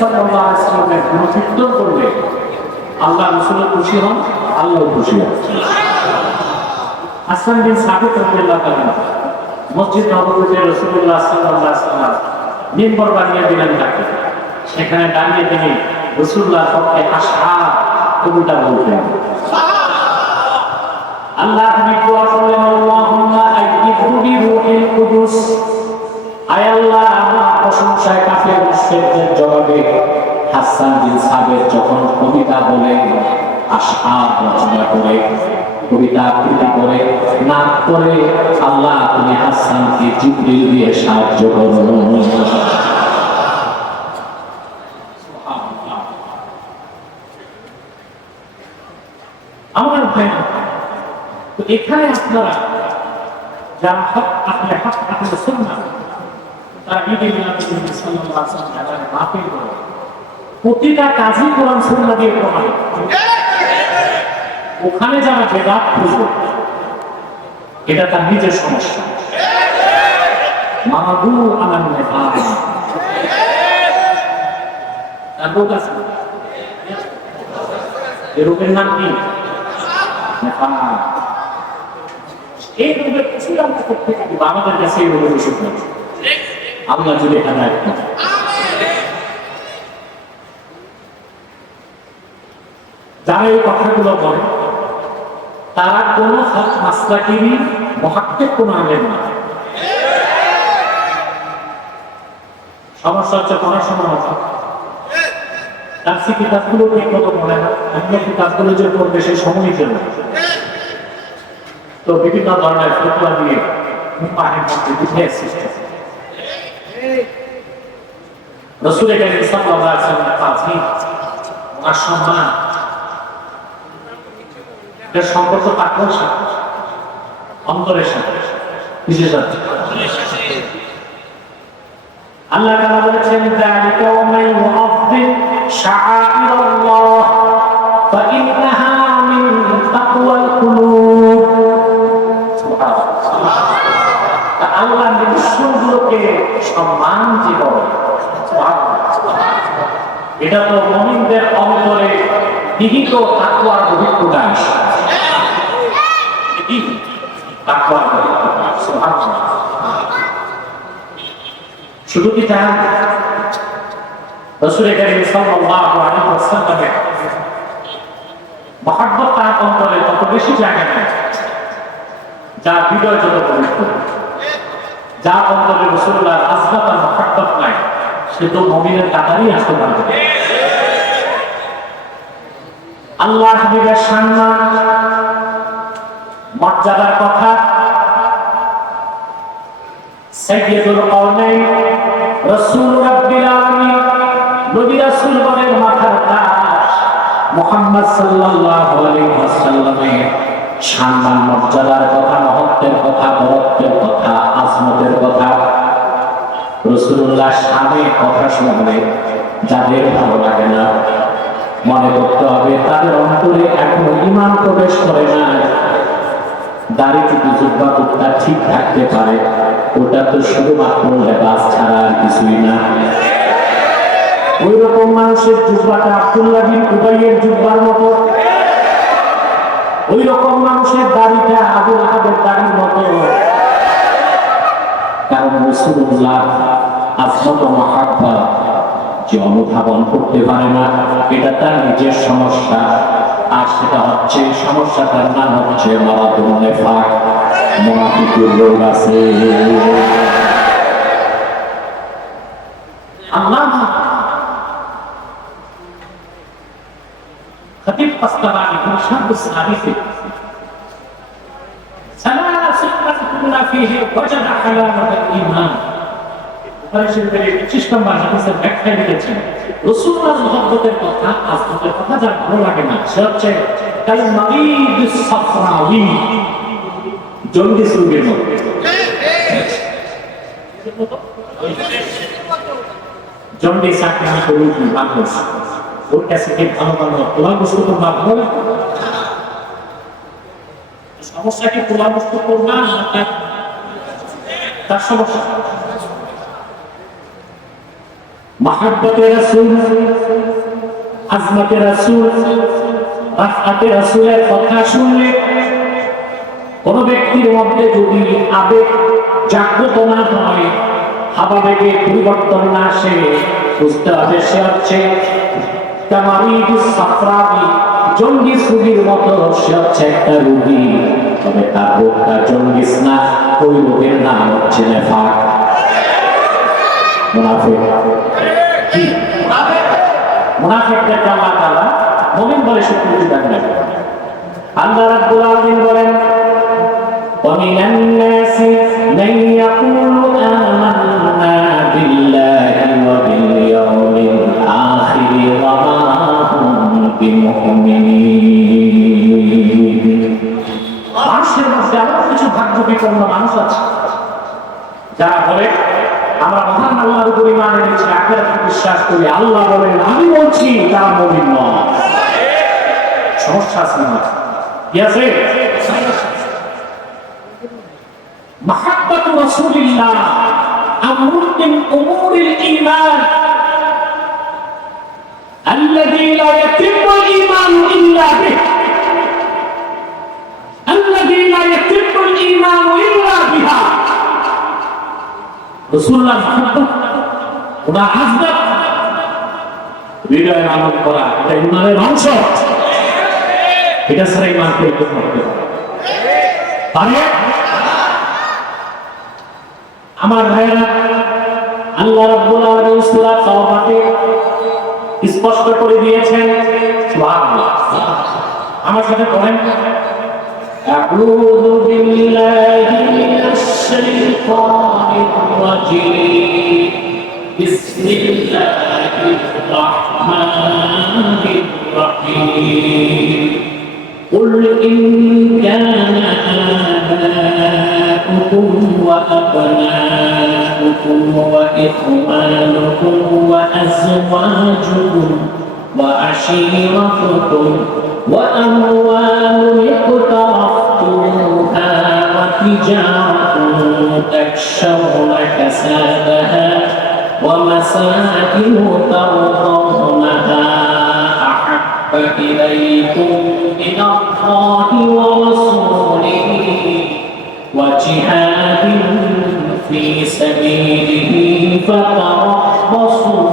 সাল্লাল্লাহু আলাইহি ওয়াসাল্লামের গুণকীর্তন করলে আল্লাহ রাসূল খুশি হন, আল্লাহ খুশি হন। হাসান বিন সাবিত রাদিয়াল্লাহু তাআলা মসজিদ নববীতে রাসূলুল্লাহ সাল্লাল্লাহু আলাইহি ওয়াসাল্লাম মিম্বর বানিয়ে দিলেন তাকে। সেখানে দাঁড়িয়ে তিনি রাসূলুল্লাহর পক্ষে আশহাদ কবিতা বলতেন। আল্লাহ হাবিব দোয়া করলেন, আল্লাহুম্মা আইয়িদহু বিরূহিল কুদুস। আয় আল্লাহ, আমার প্রশংসায় কাফের মুশরিকদের জবাবে হাসান বিন সাবিত যখন কবিতা বলে, আশহাদ রচনা করে, কবিতা আবৃত্তি করে, নাচ করে, আল্লাহ তুমি হাসানকে জিবরিল দিয়ে সাহায্য করো। আমার ভাই, তো এখানে আপনারা যারা হক আহলে হক আহলে সুন্নাহ তারা ঈদে মিলাদুন নবী সাল্লাল্লাহু আলাইহি ওয়াসাল্লাম মাহফিল করে প্রতিটা কাজই কোরআন সুন্নাহ দিয়ে প্রমাণিত। ওখানে যারা বেদাত খুঁজে, এটা তার নিজের সমস্যা। মামাদু আলান নেফাক, তার রোগ আছে। এই রোগের নাম কি? নেফাক। এই রোগের কিছু আমরা করতে পারি, আমাদের কাছে এই রোগের ওষুধ নেই। আল্লাহ যদি এটা একটা যারা এই কথাগুলো বলে তারা কোন হক মাসলাকিনি মুহাক্কিক কোন আলেম না। সমস্যা হচ্ছে পড়াশোনা হচ্ছে, তার কিতাবগুলো ঠিক মতো পড়ে না, অন্য কিতাবগুলো যে পড়বে সেই সময় চলে না। তো বিভিন্ন ধরনের ফতোয়া দিয়ে মুফাহিম মধ্যে বিভেদ সৃষ্টি হয়। রাসূল কারীম সাল্লাল্লাহু আলাইহি ওয়াসাল্লাম তাজিম ওনার সম্মান এর সম্পর্ক তাকওয়ার সাথে, অন্তরের সাথে, বিশেষ আল্লাহ তাআলা বলেছেন, যালিকা ওয়া মান ইউআযযিম শাআইরাল্লাহ ফাইন্নাহা মিন তাকওয়াল কুলুব। সুবহানাল্লাহ। আল্লাহ নিদর্শনগুলোকে সম্মান দিবেন। এটা তো মুমিনদের অন্তরে নিহিত তাকওয়ার অভিপ্রকাশ। তাকওয়ার অভিপ্রকাশ। সুবহানাল্লাহ। শুধু কি তা রাসূল কারীম সাল্লাল্লাহু আলাইহি ওয়াসাল্লামের মহব্বত তার অন্তরে তত বেশি জায়গা নেয়, যা হৃদয় যত পবিত্র, যা অন্তরে রাসূলুল্লাহর আজমত আর মহব্বত নাই, সে তো মুমিনের কাতারই আসতে পারবে। আল্লাহ হাবিবের সম্মান মর্যাদার কথা সাইয়্যিদুল কাওনাইন রাসূল রাব্বিল আলামিন নবী রাসূলগণের মাথার তাজ মুহাম্মদ সাল্লাল্লাহু আলাইহি ওয়াসাল্লামের সম্মান মর্যাদার কথা, মহত্বের কথা, বরত্বের কথা, আজমতের কথা রাসূলুল্লাহ সামনে কথা শুনলে যাদের ভালো লাগে না, মনে করতে হবে তাদের অন্তরে এখনো ঈমান প্রবেশ করে না। দাড়ি টুপি জুব্বা কুর্তা ঠিক থাকতে পারে, ওটা তো শুধুমাত্র লেবাস ছাড়া আর কিছুই না। ওই রকম মানুষের জুব্বাটা আব্দুল্লাহ বিন উবাইয়ের জুব্বার মতো, ওই রকম মানুষের দাড়িটা আবু লাহাবের দাড়ির মতো। কারণ রাসূলুল্লাহ আজমত মাহাব্বা যে অনুধাবন করতে পারে না, এটা তার নিজের সমস্যা। আর সেটা হচ্ছে, সমস্যাটার নাম হচ্ছে মারাদুন নিফাক, মুনাফিকের রোগ আছে। আল্লাহ খতিব আসকালানি মুশাদ্দিস হাদিসে সালাসুন কুল্লা ফীহি ওয়াজাদা হালাওয়াতাল ঈমান, পরিশেষে 25 নম্বর হাদিসের ব্যাখ্যায় লিখেছেন, রাসূলুল্লাহর মহব্বতের কথা, আজমতের কথা যার ভালো লাগে না, সে হচ্ছে কাল মারিদুস সাফরাউই, জন্ডিস রোগের মতো। জন্ডিস আক্রান্ত রোগী মানুষ, ওর কাছে ভালো ভালো পোলা বস্তু তো ভালো হবে। সমস্যা কি পোলা বস্তু করবা না তার সমস্যা? মাহাব্বতে রাসূল, আজমতে রাসূল, রাফআতে রাসূলের কথা শুনলে কোন ব্যক্তির মধ্যে যদি আবেগ জাগ্রত না হয়, আবেগে পরিবর্তন না আসে, বুঝতে হবে সে হচ্ছে কামারিদুস সাফরাবি, জন্ডিস রোগীর মতো সে হচ্ছে একটা রোগী। তবে তার রোগটা জন্ডিস না, ওই রোগের নাম হচ্ছে নেফাক, মুনাফিক। কি মুনাফিকদেরকে আল্লাহ তাআলা মুমিন বলে স্বীকৃতি দেন না। আল্লাহ রাব্বুল আলামিন বলেন وَمِنَ النَّاسِ مَن يَقُولُ آمَنَّا بِاللَّهِ وَبِالْيَوْمِ الْآخِرِ وَمَا هُمْ بِمُؤْمِنِينَ। মানুষের মধ্যে এমন কিছু ভাগ্যবিপন্ন মানুষ আছে যারা বলে আমরা মহান আল্লাহর উপর ঈমান এনেছি, আখিরাতে বিশ্বাস করি, আল্লাহ বলেন আমি বলছি, তারা মুমিন নয়। সমস্যা আছে না? কি আছে? মাহাব্বাতু রাসূলিল্লাহ আমরুন মিন উমুরিল ঈমান আল্লাযী লা ইয়াতিম্মুল ঈমান ইল্লা বিহি, আল্লাযী লা ইয়াতিম্মুল ঈমান ইল্লা বিহা। রাসূলুল্লাহ মাহাব্বত, ওটা আজদাত, হৃদয়ে লালন করা, এটা ঈমানের অংশ। এটা ছাড়া ঈমান করতে পারবে পারে? আমার ভাইরা, আল্লাহ রাব্বুল আলামিন সূরা তাওবাতে স্পষ্ট করে দিয়েছেন। সুবহানাল্লাহ, আমার সাথে পড়েন, আউযু বিল্লাহি মিনাশ শাইতানির রাজীম, বিসমিল্লাহির রাহমানির রাহিম, কুল ইন কানা آباؤكم وأبناؤكم وإخوانكم وأزواجكم وعشيرتكم وأموال اقترفتموها وتجارة تخشون كسادها ومساكن ترضونها أحب إليكم من الله ورسوله وجهاد في سبيله فتربصوا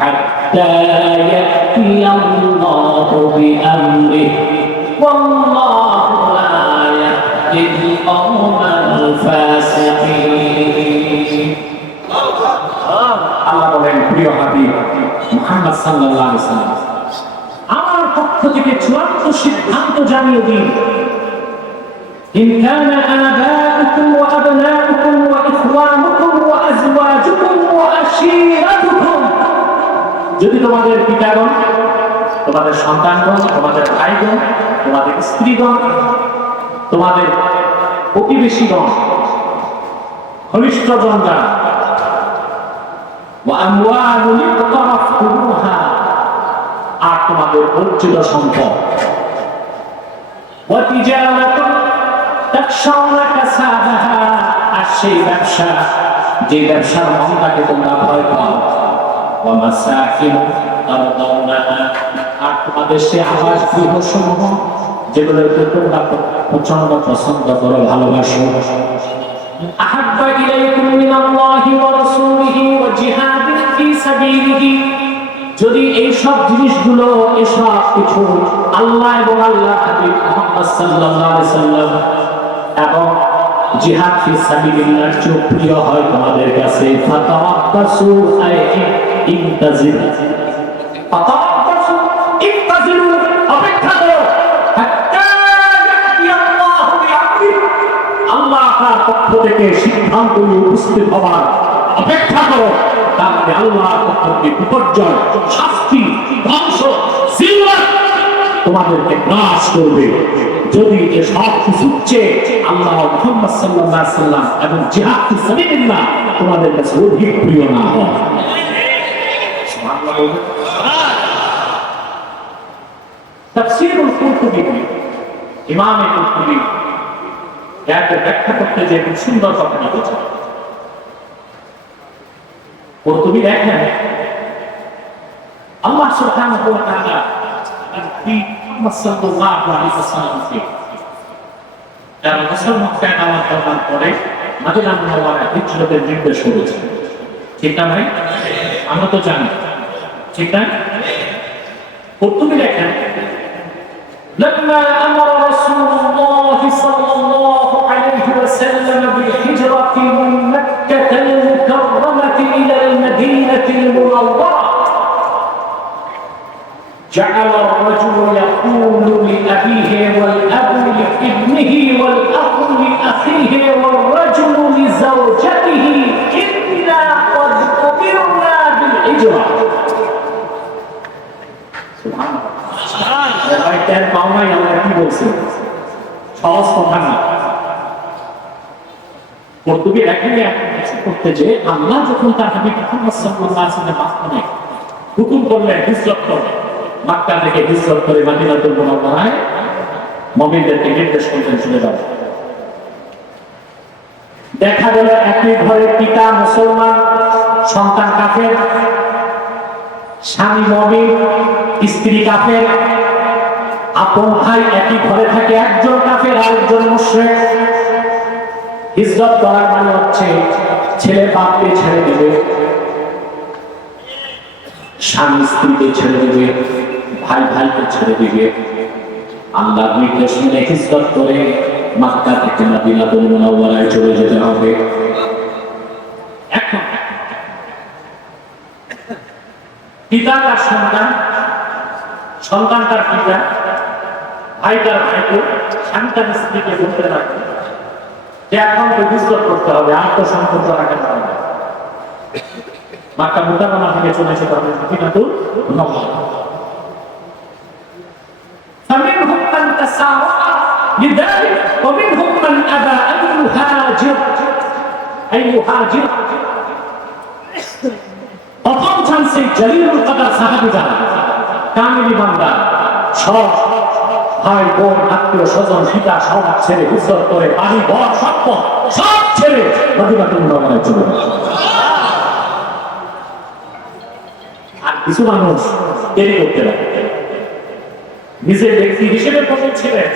حتى يأتي الله بأمره والله لا يهدي القوم الفاسقين। আল্লাহ বলেন, প্রিয় হাবিব মুহাম্মদ সাল্লাল্লাহু আলাইহি ওয়াসাল্লাম, আমার পক্ষ থেকে চূড়ান্ত সিদ্ধান্ত জানিয়ে দিন, إن كان آباؤكم وأبناؤكم وإخوانكم وأزواجكم وعشيرتكم, যদি তোমাদের পিতাগণ, তোমাদের সন্তানগণ, তোমাদের ভাইগণ, তোমাদের স্ত্রীগণ, তোমাদের প্রতিবেশীগণ, ঘনিষ্ঠজন যারা, وأموال اقترفتموها, আর তোমাদের অর্জিত সম্পদ, وتجارة تخشون كسادها, আর সেই ব্যবসা, যে ব্যবসার মন্দাকে তোমরা ভয় পাও, ومساكن ترضونها, আর তোমাদের সেই আবাস গৃহসমূহ যেগুলোকে তোমরা প্রচন্ড পছন্দ করো, ভালোবাসো, أحب إليكم من الله ورسوله وجهاد في سبيله, যদি এই সব জিনিসগুলো, এসব কিছু আল্লাহ এবং আল্লাহর হাবিব মুহাম্মদ সাল্লাল্লাহু আলাইহি সাল্লাম এবং জিহাদ ফি সাবিলিল্লাহ চেয়ে প্রিয় হয় তোমাদের কাছে, ফাতারাব্বাসু আই ইনতাজির, ফাতারাব্বাসু ইনতাজিরু, অপেক্ষা করো, হাত্তা ইয়াতি আল্লাহু বিআমরি, আল্লাহ তার পক্ষ থেকে সিদ্ধান্ত উপস্থিত হবার অপেক্ষা করো। তারপরে আল্লাহর পক্ষ থেকে বিপর্যয়, শাস্তি, ধ্বংস, জিল্লাত তোমাদেরকে গ্রাস করবে যদি এ সব কিছু চেয়ে আল্লাহ মুহাম্মদ সাল্লাল্লাহু আলাইহি ওয়াসাল্লাম এবং জিহাদ ফি সাবিলিল্লাহ তোমাদের কাছে অধিক প্রিয় না হয়। সুবহানাল্লাহ। তাফসীরুল কুরতুবী, ইমাম কুরতুবী এর ব্যাখ্যা করতে যে খুব সুন্দর কথা লিখেছেন। তুমি দেখেন আল্লাহ সুবহানাহু ওয়া তাআলা মুহাম্মদ সাল্লাল্লাহু আলাইহি ওয়াসাল্লামকে যারা মুসলমানদের নামাজ পড়ার পরে মদিনা মুনাওয়ারায় হিজরতের নির্দেশ করেছেন, ঠিক না ভাই? আমরা তো জানি, ঠিক না? তুমি দেখেন لما أمر رسول الله صلى الله عليه وسلم بالهجرة من مكة المكرمة إلى المدينة المنورة جعل الرجل يقول لأبيه والأب لابنه والأخ لأخيه والرجل لزوجته إنا قد أمرنا بالهجرة. سبحان الله. তার পাওনাই আমরা কি বলছি, সহজ কথা না। পর্তুগি এখানে কিছু করতে যে আল্লাহ যখন তার হাবিব মুহাম্মদ সাল্লাল্লাহু আলাইহি ওয়াসাল্লামের মাধ্যমে হুকুম করলেন হিজরত করতে, মক্কা থেকে হিজরত করে মদিনাতুল মুনাওয়ারায় মুমিনদেরকে নির্দেশ করলেন চলে যাও। দেখা গেল একই ঘরে পিতা মুসলমান, সন্তান কাফের, স্বামী মুমিন, স্ত্রী কাফের, আপন ভাই একই ঘরে থাকে, একজন কাফের আরেকজন মুশরিক। হিজরত করার মানে হচ্ছে ছেলে বাপকে ছেড়ে দিবে, স্বামী স্ত্রীকে ছেড়ে দিবে, ভাই ভাইকে ছেড়ে দিবে। আল্লাহর নির্দেশ মেনে হিজরত করে মক্কা থেকে মদিনাতুল মুনাওয়ারায় চলে যেতে হবে। এখন পিতা তার সন্তান, সন্তান তার পিতা, ভাই তার ভাইকে, স্বামী তার স্ত্রীকে বলতে থাকে যে এখন তো হিজরত করতে হবে, আর তো সম্পর্ক রাখা যাবে না। মক্কা মুকাররমা থেকে চলে যেতে হবে মদিনাতুল মুনাওয়ারা। فمنهم من تسارع لذلك ومنهم من أبى أن يهاجر. প্রথম চান্সে জলিলুল কদর সাহাবী যারা কামিল ইমানদার, সব ভাই বোন আত্মীয় স্বজন পিতা সব ছেড়ে হিজরত করে বাড়ি ঘর সম্পদ সব ছেড়ে মদিনাতুল মুনাওয়ারায় চলে গেল। আর কিছু মানুষ দেরি করতে লাগে, নিজের ব্যক্তি হিসেবে প্রথম ছিলেন,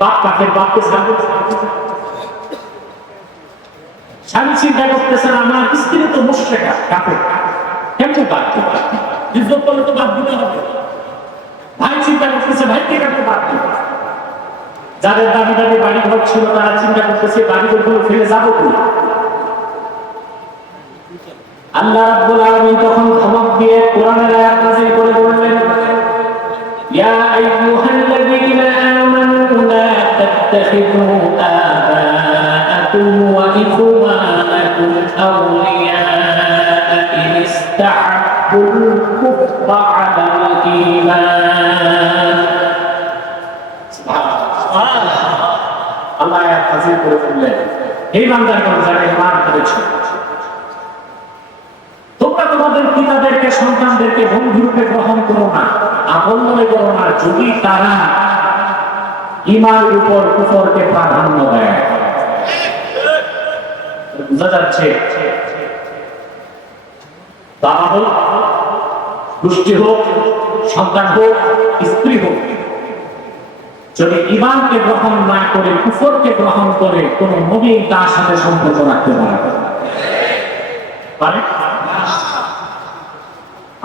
বাপ কাফের, বাপকে ছাড়বে, স্বামী চিন্তা করতেছেন আমার স্ত্রী তো মুশরিকা কাফের, কেমন বাদ দেবে, হিজরত করলে তো বাদ দিতে হবে। ভাই চিন্তা করতেছে ভাইকে কেমন বাদ দেবে। যাদের দাবি দাবি বাড়ি ঘর ছিল তারা চিন্তা করতেছে বাড়ি ঘরগুলো ফেলে যাবো কি। আল্লাহ রাব্বুল আলামিন তখন ধমক দিয়ে কোরআনের আয়াত নাযিল করে বললেন, ইয়া আইয়ুহাল্লাযীনা আমানু লা তাত্তাখিযু আবাআকুম ওয়া ইখওয়ানাকুম আওলিয়া ইন ইসতাহাব্বুল কুফরা আলাল ঈমান। সুবহানাল্লাহ। আল্লাহ আয়াত নাযিল করে বললেন, হে বান্দাগণ যারা ঈমান করেছো, তোমরা তোমাদের পিতাদেরকে সন্তানদেরকে বন্ধুরূপে গ্রহণ করো না, আপন মনে করো না, যদি তারা ঈমানের উপর কুফরকে প্রাধান্য দেয়। বোঝা যাচ্ছে বাবা হোক, গোষ্ঠী হোক, সন্তান হোক, স্ত্রী হোক, যদি ঈমানকে গ্রহণ না করে কুফরকে গ্রহণ করে কোন মুমিন তার সাথে সম্পর্ক রাখতে পারে?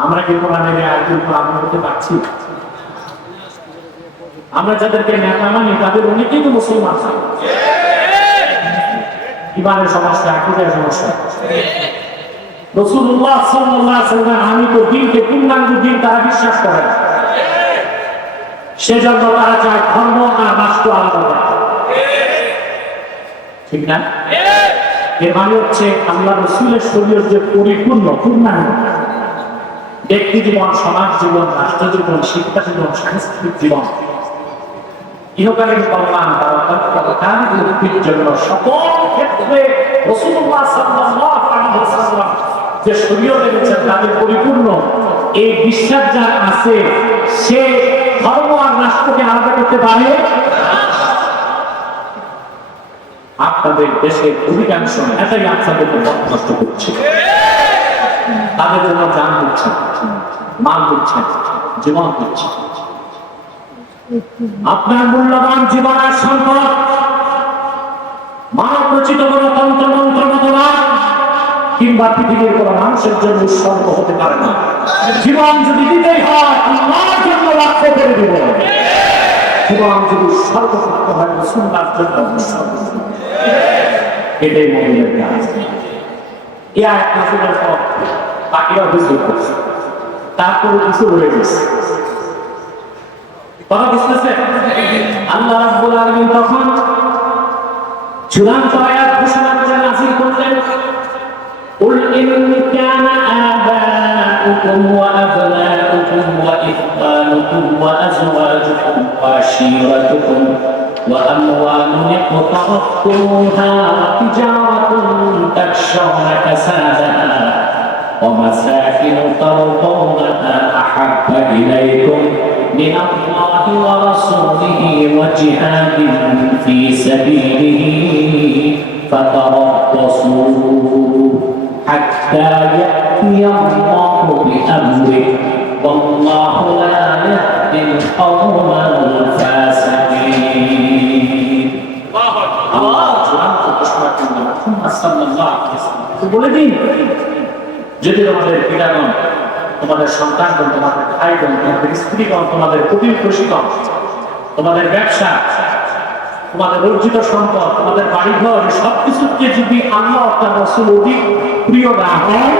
আমরা কি কোরআনের আয়াতের উপর আমল করতে পারছি? আমরা যাদেরকে নেতা মানি তাদের অনেকেই তো মুসলমান, ঈমানের সমস্যা, আকীদার সমস্যা। রাসূলুল্লাহ সাল্লাল্লাহু আলাইহি ওয়াসাল্লাম আমি তো দিনকে পূর্ণাঙ্গ দিন তারা বিশ্বাস করে, সেজন্য তারা চায় ধর্ম আর রাষ্ট্র আলাদা করা, ঠিক না? এর মানে হচ্ছে আল্লাহ রাসূলের শরীয়ত যে পরিপূর্ণ, পূর্ণাঙ্গ, ব্যক্তি জীবন, সমাজ জীবন, রাষ্ট্র জীবন, শিক্ষা জীবন, সাংস্কৃতিক জীবন, ইহকালীন কল্যাণ, পরকালীন মুক্তির জন্য সকল ক্ষেত্রে রাসূলুল্লাহ সাল্লাল্লাহু আলাইহি ওয়াসাল্লাম যে শরীয়ত এনেছেন তাদের পরিপূর্ণ এই বিশ্বাস যার আছে, সে ধর্ম আর রাষ্ট্রকে আলাদা করতে পারে। আপনাদের দেশের অধিকাংশ নেতাই আপনাদেরকে পথভ্রষ্ট করছে। তাদের জন্য জান দিচ্ছেন, মাল দিচ্ছেন, জীবন দিচ্ছেন। আপনার মূল্যবান জীবনের সম্পদ মানব রচিত কোনো তন্ত্র মন্ত্র মতবাদ কিংবা পৃথিবীর কোনো মানুষের জন্য উৎসর্গ হতে পারে না। জীবন যদি দিতেই হয় আল্লাহর জন্য লক্ষ্য করে দিব, জীবন যদি উৎসর্গ করতে হয় রাসূলুল্লাহর জন্য উৎসর্গ করতে হবে। এটাই মুমিনের কাজ। এই আয়াত নাযিলের পর বাকিরা অভিযোগ করছে, তারপরে কিছু রয়ে গেছে। কথা বুঝতেছে? আল্লাহ রাব্বুল আলামিন তখন চূড়ান্ত আয়াত ঘোষণা করে নাযিল করলেন, قل إن كان آباؤكم وأبناؤكم وإخوانكم وأزواجكم وعشيرتكم وأموال اقترفتموها وتجارة تخشون كسادها ومساكن ترضونها أحب إليكم من الله ورسوله وجهاد في سبيله فتربصوا حتى يأتي الله بأمره والله لا يهدي القوم الفاسقين. الله চূড়ান্ত ঘোষণা করলেন মুহাম্মদ সাল্লাল্লাহু আলাইহি ওয়াসাল্লাম, বলে দিন যদি তোমাদের পিতাগণ, তোমাদের সন্তানগণ, তোমাদের ভাইগণ, তোমাদের স্ত্রীগণ, তোমাদের কুটির কৃষিগণ, তোমাদের ব্যবসা, তোমাদের অর্জিত সম্পদ, তোমাদের বাড়িঘর, সবকিছুকে যদি আল্লাহ তার রাসূল অধিক প্রিয় না হয়,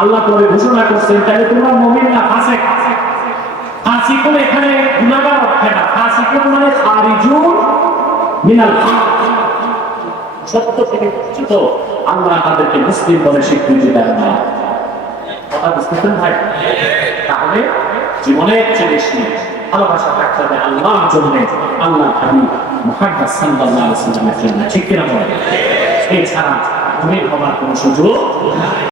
আল্লাহ করে ঘোষণা করছেন, তাহলে তোমরা মুমিন না ফাসিক। ফাসিকুন এখানে গুনাহগার অর্থে না, ফাসিকুন মানে খারিজুন মিনাল হক, সত্য থেকে বিচ্যুত। আল্লাহ তাদেরকে মুসলিম বলে স্বীকৃতি দেন না। কথা বুঝতেছেন ভাই? তাহলে জীবনের চেয়ে বেশি ভালোবাসা রাখতে হবে আল্লাহর জন্য, আল্লাহ হাবিব মুহাম্মদ সাল্লাল্লাহু আলাইহি ওয়াসাল্লামের জন্য। ঠিক কিনা বলেন? এছাড়া মুমিন হওয়ার কোনো সুযোগ